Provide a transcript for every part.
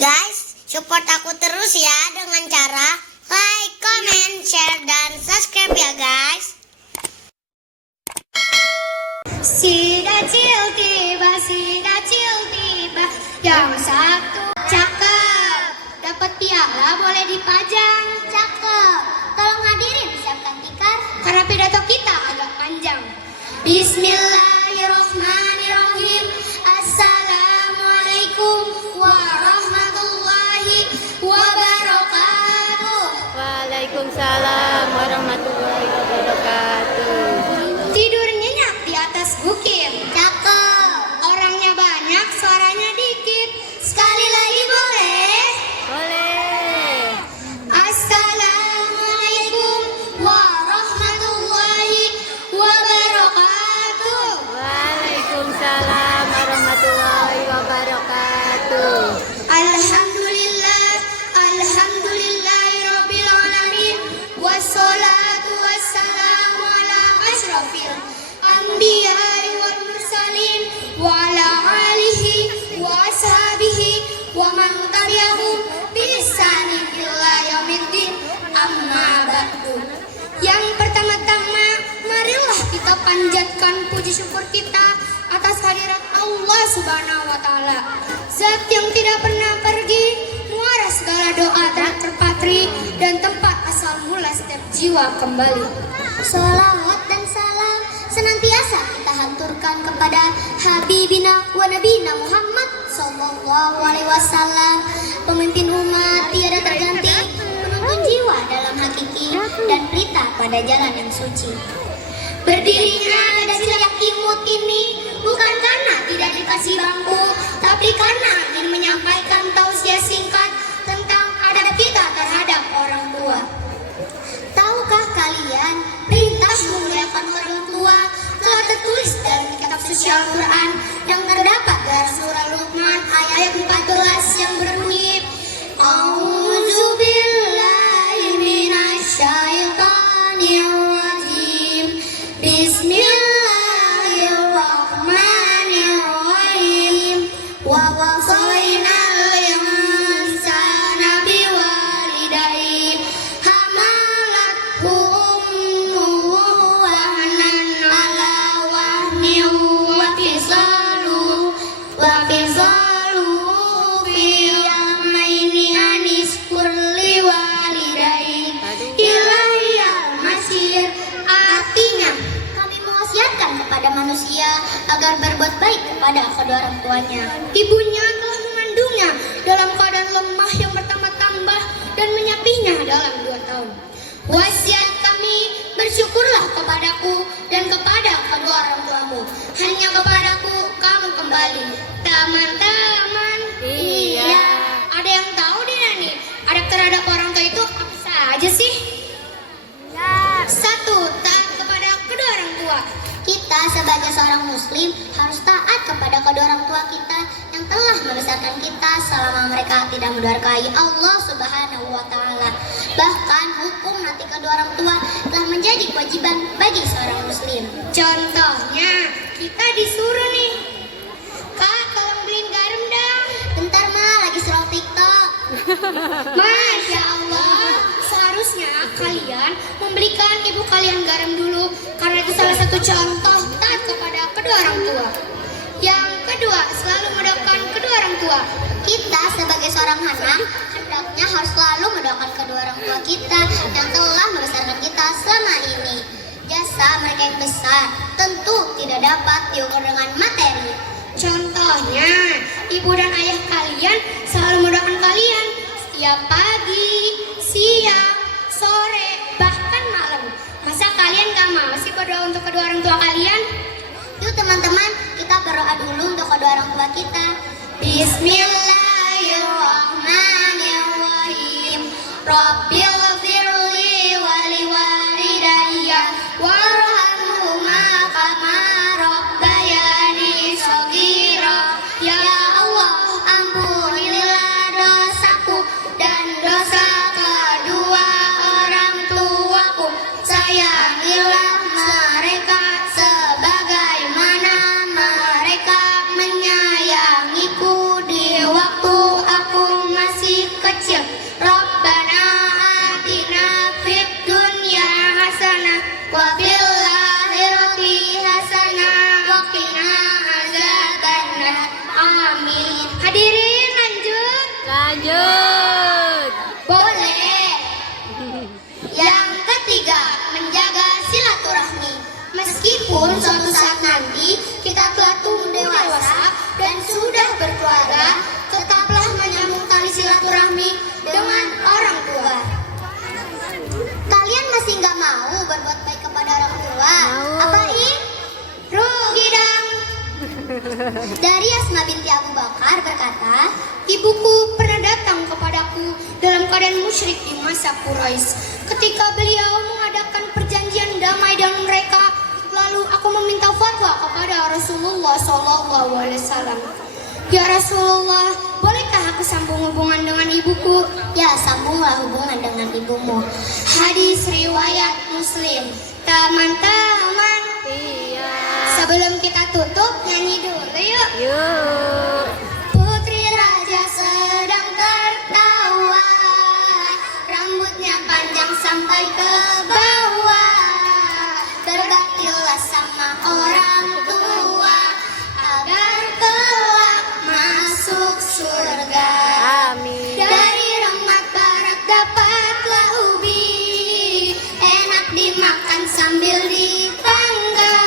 Guys, support aku terus ya dengan cara like, comment, share, dan subscribe ya guys. Sidacil tiba, yang satu cakep, dapat piala boleh dipajang. Cakep. Tolong hadirin siapkan tikar Karena pidato kita agak panjang. Bismillahirrahmanirrahim. Assalamualaikum warahmatullahi wabarakatuh. Waalaikumsalam warahmatullahi wabarakatuh. Tidur nyenyak di atas bukit. Cakep. Orangnya banyak, suaranya dikit. Sekali lagi boleh? Boleh. Assalamualaikum warahmatullahi wabarakatuh. Waalaikumsalam warahmatullahi wabarakatuh. Alhamdulillahirabbil alamin. Wassalatu wassalamu ala asyrafil anbiya'i wal mursalin wa ala alihi wa ashabihi wa man tabi'ahum bi ihsanin ila yaumiddin. Amma ba'du. Yang pertama-tama, marilah kita panjatkan puji syukur kita atas hadirat Allah Subhanahu wa taala. Zat yang tidak pernah pergi, muara segala doa dan terpatri dan tempat asal mula setiap jiwa kembali. Salawat dan salam senantiasa kita haturkan kepada Habibina wa Nabina Muhammad Sallallahu Alaihi Wasallam, pemimpin umat tiada terganti, penuntun jiwa dalam hakiki dan pelita pada jalan yang suci. Berdirinya Dajjal yang imut ini bukan karena tidak dikasih bangku, tapi karena ingin menyampaikan tausiah singkat tentang adab kita terhadap orang tua. Tahukah kalian perintah memuliakan orang tua telah tertulis dalam kitab suci Al-Quran yang terdapat dalam surah Luqman ayat 14 yang berbunyi A'udzubillahi minasyaitonir rajim. Bismillahirrahmanirrahim. Wa wasainal insana biwalidayhi hamalathu ummuhu wahnan ala wahnin wa fisaluhu fi yawmaini an ishkur liwalidayhi ilayyal masir. Artinya, kami mewasiatkan kepada manusia agar berbuat baik kepada kedua orang tuanya. Ibunya telah mengandungnya dalam keadaan lemah yang bertambah tambah dan menyapinya dalam 2 tahun. Wasiat kami, bersyukurlah kepadaku dan kepada kedua orang tuamu. Hanya kepadaku kamu kembali. Teman-teman, Iya. ada yang tahu tidak nih, adab terhadap orang tua itu apa saja sih? Ya. 1. Taat kepada kedua orang tua. Kita sebagai seorang muslim harus taat kepada kedua orang tua kita yang telah membesarkan kita selama mereka tidak mendurhakai Allah Subhanahu wa taala. Bahkan hukum nanti kedua orang tua telah menjadi kewajiban bagi seorang muslim. Contohnya, kita disuruh nih, Kak, tolong beliin garam dong. Bentar mah lagi scroll TikTok. Masya Allah, seharusnya kalian membelikan ibu kalian garam dulu, karena itu salah satu contoh taat kepada kedua orang tua. Yang kedua, selalu mendoakan kedua orang tua. Kita sebagai seorang anak hendaknya harus selalu mendoakan kedua orang tua kita yang telah membesarkan kita selama ini. Jasa mereka yang besar tentu tidak dapat diukur dengan materi. Contohnya, ibu dan ayah kalian selalu mendoakan kalian setiap pagi, siang, sore, bahkan malam. Masa kalian gak mau sih berdoa untuk kedua orang tua kalian? Yuk teman-teman, kita berdoa dulu untuk kedua orang tua kita. Bismillahirrahmanirrahim. Rabbil firli wali walidayya warhamhuma kama rabbayani shaghira. Ya Allah, ampunilah dosaku dan dosa kedua orang tuaku. Sayangilah mereka sebagaimana mereka menyayangiku di Lanjut. Boleh. Yang ketiga, menjaga silaturahmi. Meskipun suatu saat nanti kita telah tumbuh dewasa dan sudah berkeluarga, tetaplah menyambung tali silaturahmi dengan orang tua. Kalian masih nggak mau berbuat baik kepada orang tua? Mau. Apa ini? Rugi dong. Dari Asma binti Abu Bakar berkata, Ibuku pernah datang kepadaku dalam keadaan musyrik di masa Quraisy. Ketika beliau mengadakan perjanjian damai dengan mereka, lalu aku meminta fatwa kepada Rasulullah SAW. Ya Rasulullah, bolehkah aku sambung hubungan dengan ibuku? ya sambunglah hubungan dengan ibumu. Hadis riwayat Muslim. Teman-teman, Iya. sebelum kita tutup, nyanyi dulu yuk. Yuk. Putri raja sedang tertawa, rambutnya panjang sampai ke bawah. Berbaktilah sama orang tua agar kelak masuk surga. Amin. Dari remat barat dapatlah ubi, enak dimakan sambil ditangga.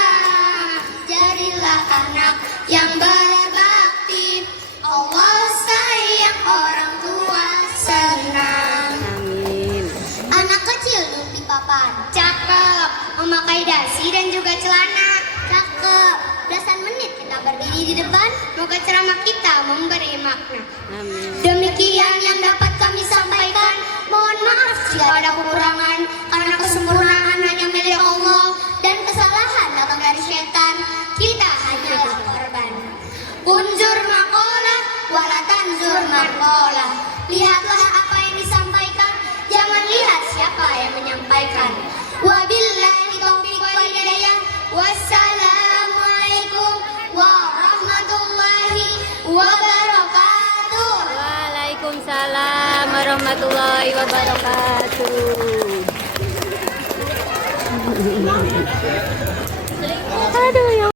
Jadilah anak yang berbakti, Allah sayang, orang tua senang. Amin. Anak kecil duduk di papan, Cakep, memakai dasi dan juga celana. cakep. Belasan menit kita berdiri di depan. Moga ceramah kita memberi makna. Amin. Demikian yang dapat kami sampaikan. Mohon maaf jika ada kekurangan, karena kesempurnaan hanya milik Allah dan kesalahan datang dari setan. Kita hanyalah korban. Unzur maqalah wala tanzur maqalah. Lihatlah apa yang disampaikan, jangan lihat siapa yang menyampaikan. Wabillahi taufiq wal hidayah. Wassalamualaikum warahmatullahi wabarakatuh. Waalaikumsalam warahmatullahi wabarakatuh. Aduh ya.